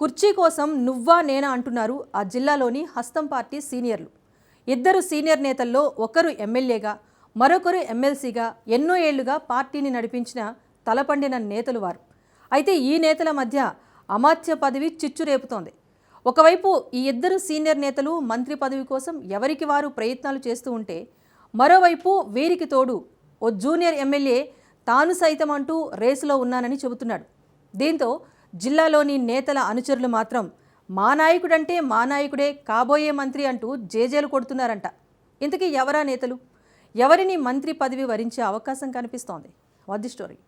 కుర్చీ కోసం నువ్వా నేనా అంటున్నారు ఆ జిల్లాలోని హస్తం పార్టీ సీనియర్లు. ఇద్దరు సీనియర్ నేతల్లో ఒకరు ఎమ్మెల్యేగా, మరొకరు ఎమ్మెల్సీగా ఎన్నో ఏళ్లుగా పార్టీని నడిపించిన తలపండిన నేతలు వారు. అయితే ఈ నేతల మధ్య అమాత్య పదవి చిచ్చు రేపుతోంది. ఒకవైపు ఈ ఇద్దరు సీనియర్ నేతలు మంత్రి పదవి కోసం ఎవరికి వారు ప్రయత్నాలు చేస్తూ ఉంటే, మరోవైపు వీరికి తోడు ఓ జూనియర్ ఎమ్మెల్యే తాను సైతం అంటూ రేసులో ఉన్నానని చెబుతున్నాడు. దీంతో జిల్లాలోని నేతల అనుచరులు మాత్రం మా నాయకుడంటే మా నాయకుడే కాబోయే మంత్రి అంటూ జేజేలు కొడుతున్నారంట. ఇంతకీ ఎవరా నేతలు? ఎవరిని మంత్రి పదవి వరించే అవకాశం కనిపిస్తోంది? What the story?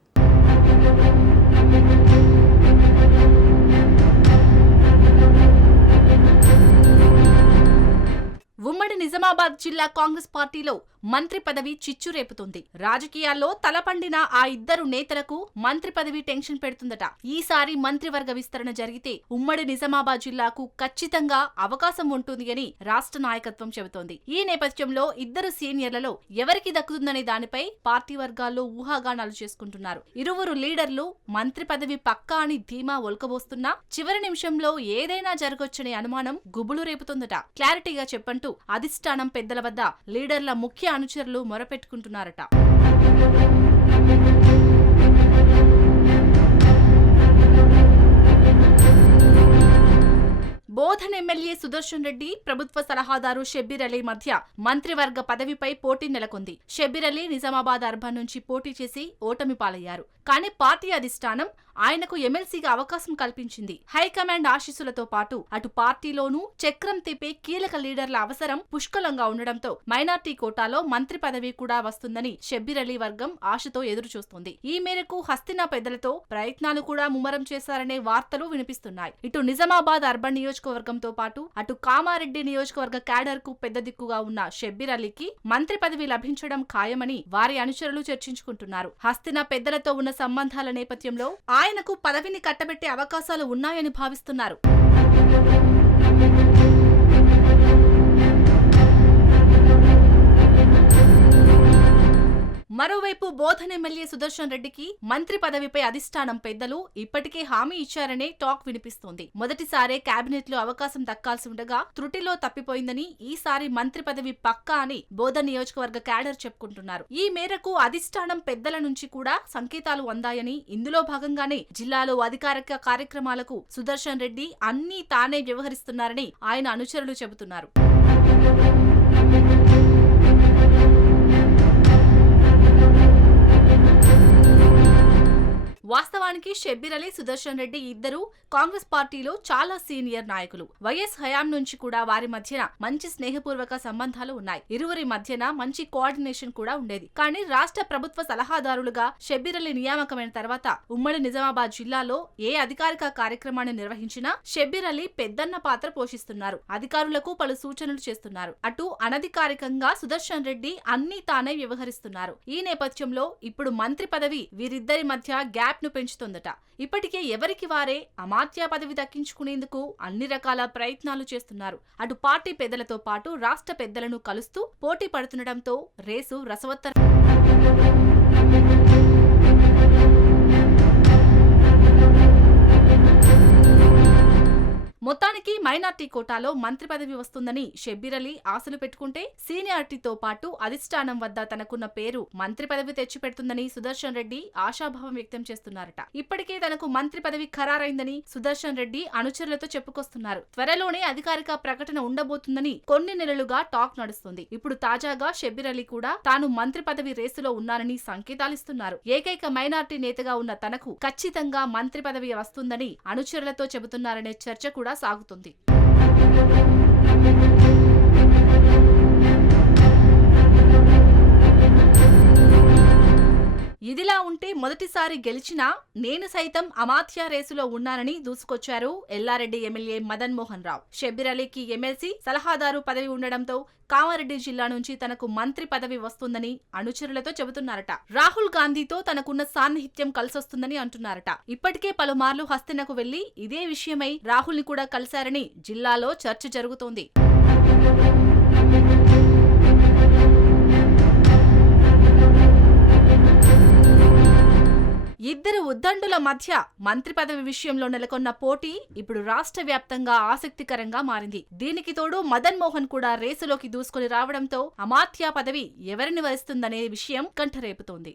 ఉమ్మడి నిజామాబాద్ జిల్లా కాంగ్రెస్ పార్టీలో మంత్రి పదవి చిచ్చు రేపుతుంది. రాజకీయాల్లో తలపండిన ఆ ఇద్దరు నేతలకు మంత్రి పదవి టెన్షన్ పెడుతుందట. ఈసారి మంత్రివర్గ విస్తరణ జరిగితే ఉమ్మడి నిజామాబాద్ జిల్లాకు ఖచ్చితంగా అవకాశం ఉంటుంది అని రాష్ట్ర నాయకత్వం చెబుతోంది. ఈ నేపథ్యంలో ఇద్దరు సీనియర్లలో ఎవరికి దక్కుతుందనే దానిపై పార్టీ వర్గాల్లో ఊహాగానాలు చేసుకుంటున్నారు. ఇరువురు లీడర్లు మంత్రి పదవి పక్కా అని ధీమా ఒలకబోస్తున్నా చివరి నిమిషంలో ఏదైనా జరగొచ్చనే అనుమానం గుబులు రేపుతుందట. క్లారిటీగా చెప్పంటూ అధిష్టానం పెద్దల వద్ద లీడర్ల ముఖ్య అనుచరులు మొరపెట్టుకుంటున్నారట. బోధన్ ఎమ్మెల్యే సుదర్శన్ రెడ్డి, ప్రభుత్వ సలహాదారు షబ్బీర్ అలీ మధ్య మంత్రివర్గ పదవిపై పోటీ నెలకొంది. షబ్బీర్ అలీ నిజామాబాద్ అర్బన్ నుంచి పోటీ చేసి ఓటమి పాలయ్యారు. కానీ పార్టీ అధిష్టానం ఆయనకు ఎమ్మెల్సీగా అవకాశం కల్పించింది. హైకమాండ్ ఆశీస్సులతో పాటు అటు పార్టీలోనూ చక్రం తిప్పే కీలక లీడర్ల అవసరం పుష్కలంగా ఉండడంతో మైనార్టీ కోటాలో మంత్రి పదవి కూడా వస్తుందని షబ్బీర్ అలీ వర్గం ఆశతో ఎదురుచూస్తోంది. ఈ మేరకు హస్తినా పెద్దలతో ప్రయత్నాలు కూడా ముమ్మరం చేశారనే వార్తలు వినిపిస్తున్నాయి. ఇటు నిజామాబాద్ అర్బన్ నియోజకవర్గంతో పాటు అటు కామారెడ్డి నియోజకవర్గ క్యాడర్ కు పెద్ద దిక్కుగా ఉన్న షబ్బీర్ అలీకి మంత్రి పదవి లభించడం ఖాయమని వారి అనుచరులు చర్చించుకుంటున్నారు. హస్తినా పెద్దలతో ఉన్న సంబంధాల నేపథ్యంలో ఆయనకు పదవిని కట్టబెట్టే అవకాశాలు ఉన్నాయని భావిస్తున్నారు. మరోవైపు బోధన్ ఎమ్మెల్యే సుదర్శన్ రెడ్డికి మంత్రి పదవిపై అధిష్టానం పెద్దలు ఇప్పటికే హామీ ఇచ్చారనే టాక్ వినిపిస్తోంది. మొదటిసారే కేబినెట్ లో అవకాశం దక్కాల్సి ఉండగా త్రుటిలో తప్పిపోయిందని ఈసారి మంత్రి పదవి పక్కా అని బోధన్ నియోజకవర్గ క్యాడర్ చెప్పుకుంటున్నారు. ఈ మేరకు అధిష్టానం పెద్దల నుంచి కూడా సంకేతాలు అందాయని, ఇందులో భాగంగానే జిల్లాలో అధికారిక కార్యక్రమాలకు సుదర్శన్ రెడ్డి అన్నీ తానే వ్యవహరిస్తున్నారని ఆయన అనుచరులు చెబుతున్నారు. వాస్తవానికి షబ్బీర్ అలీ, సుదర్శన్ రెడ్డి ఇద్దరు కాంగ్రెస్ పార్టీలో చాలా సీనియర్ నాయకులు. వైఎస్ హయాం నుంచి కూడా వారి మధ్యన మంచి స్నేహపూర్వక సంబంధాలు ఉన్నాయి. ఇరువురి మధ్యన మంచి కోఆర్డినేషన్ కూడా ఉండేది. కానీ రాష్ట్ర ప్రభుత్వ సలహాదారులుగా షబ్బీర్ అలీ నియామకమైన తర్వాత ఉమ్మడి నిజామాబాద్ జిల్లాలో ఏ అధికారిక కార్యక్రమాన్ని నిర్వహించినా షబ్బీర్ అలీ పెద్దన్న పాత్ర పోషిస్తున్నారు. అధికారులకు పలు సూచనలు చేస్తున్నారు. అటు అనధికారికంగా సుదర్శన్ రెడ్డి అన్నీ తానే వ్యవహరిస్తున్నారు. ఈ నేపథ్యంలో ఇప్పుడు మంత్రి పదవి వీరిద్దరి మధ్య గ్యాప్ ను పెంచుతుందట. ఇప్పటికే ఎవరికి వారే అమాత్య పదవి దక్కించుకునేందుకు అన్ని రకాల ప్రయత్నాలు చేస్తున్నారు. అటు పార్టీ పెద్దలతో పాటు రాష్ట్ర పెద్దలను కలుస్తూ పోటీ పడుతుండటంతో రేసు రసవత్తర. మొత్తానికి మైనార్టీ కోటాలో మంత్రి పదవి వస్తుందని షబ్బీర్ అలీ ఆశలు పెట్టుకుంటే, సీనియారిటీతో పాటు అధిష్టానం వద్ద తనకున్న పేరు మంత్రి పదవి తెచ్చిపెడుతుందని సుదర్శన్ రెడ్డి ఆశాభావం వ్యక్తం చేస్తున్నారట. ఇప్పటికే తనకు మంత్రి పదవి ఖరారైందని సుదర్శన్ రెడ్డి అనుచరులతో చెప్పుకొస్తున్నారు. త్వరలోనే అధికారిక ప్రకటన ఉండబోతుందని కొన్ని నెలలుగా టాక్ నడుస్తుంది. ఇప్పుడు తాజాగా షబ్బీర్ అలీ కూడా తాను మంత్రి పదవి రేసులో ఉన్నానని సంకేతాలిస్తున్నారు. ఏకైక మైనార్టీ నేతగా ఉన్న తనకు ఖచ్చితంగా మంత్రి పదవి వస్తుందని అనుచరులతో చెబుతున్నారనే చర్చ కూడా సాగుతుంది. ఇదిలా ఉంటే మొదటిసారి గెలిచినా నేను సైతం అమాత్య రేసులో ఉన్నానని దూసుకొచ్చారు ఎల్లారెడ్డి ఎమ్మెల్యే మదన్ మోహన్ రావు. షబ్బీర్ అలీకి ఎమ్మెల్సీ సలహాదారు పదవి ఉండడంతో కామారెడ్డి జిల్లా నుంచి తనకు మంత్రి పదవి వస్తుందని అనుచరులతో చెబుతున్నారట. రాహుల్ గాంధీతో తనకున్న సాన్నిహిత్యం కలిసొస్తుందని అంటున్నారట. ఇప్పటికే పలుమార్లు హస్తినకు వెళ్లి ఇదే విషయమై రాహుల్ ని కూడా కలిశారని జిల్లాలో చర్చ జరుగుతోంది. ఇద్దరు ఉద్దండుల మధ్య మంత్రి పదవి విషయంలో నెలకొన్న పోటీ ఇప్పుడు రాష్ట్ర వ్యాప్తంగా ఆసక్తికరంగా మారింది. దీనికి తోడు మదన్ మోహన్ కూడా రేసులోకి దూసుకొని రావడంతో అమాత్య పదవి ఎవరిని వరిస్తుందనే విషయం కంఠరేపుతోంది.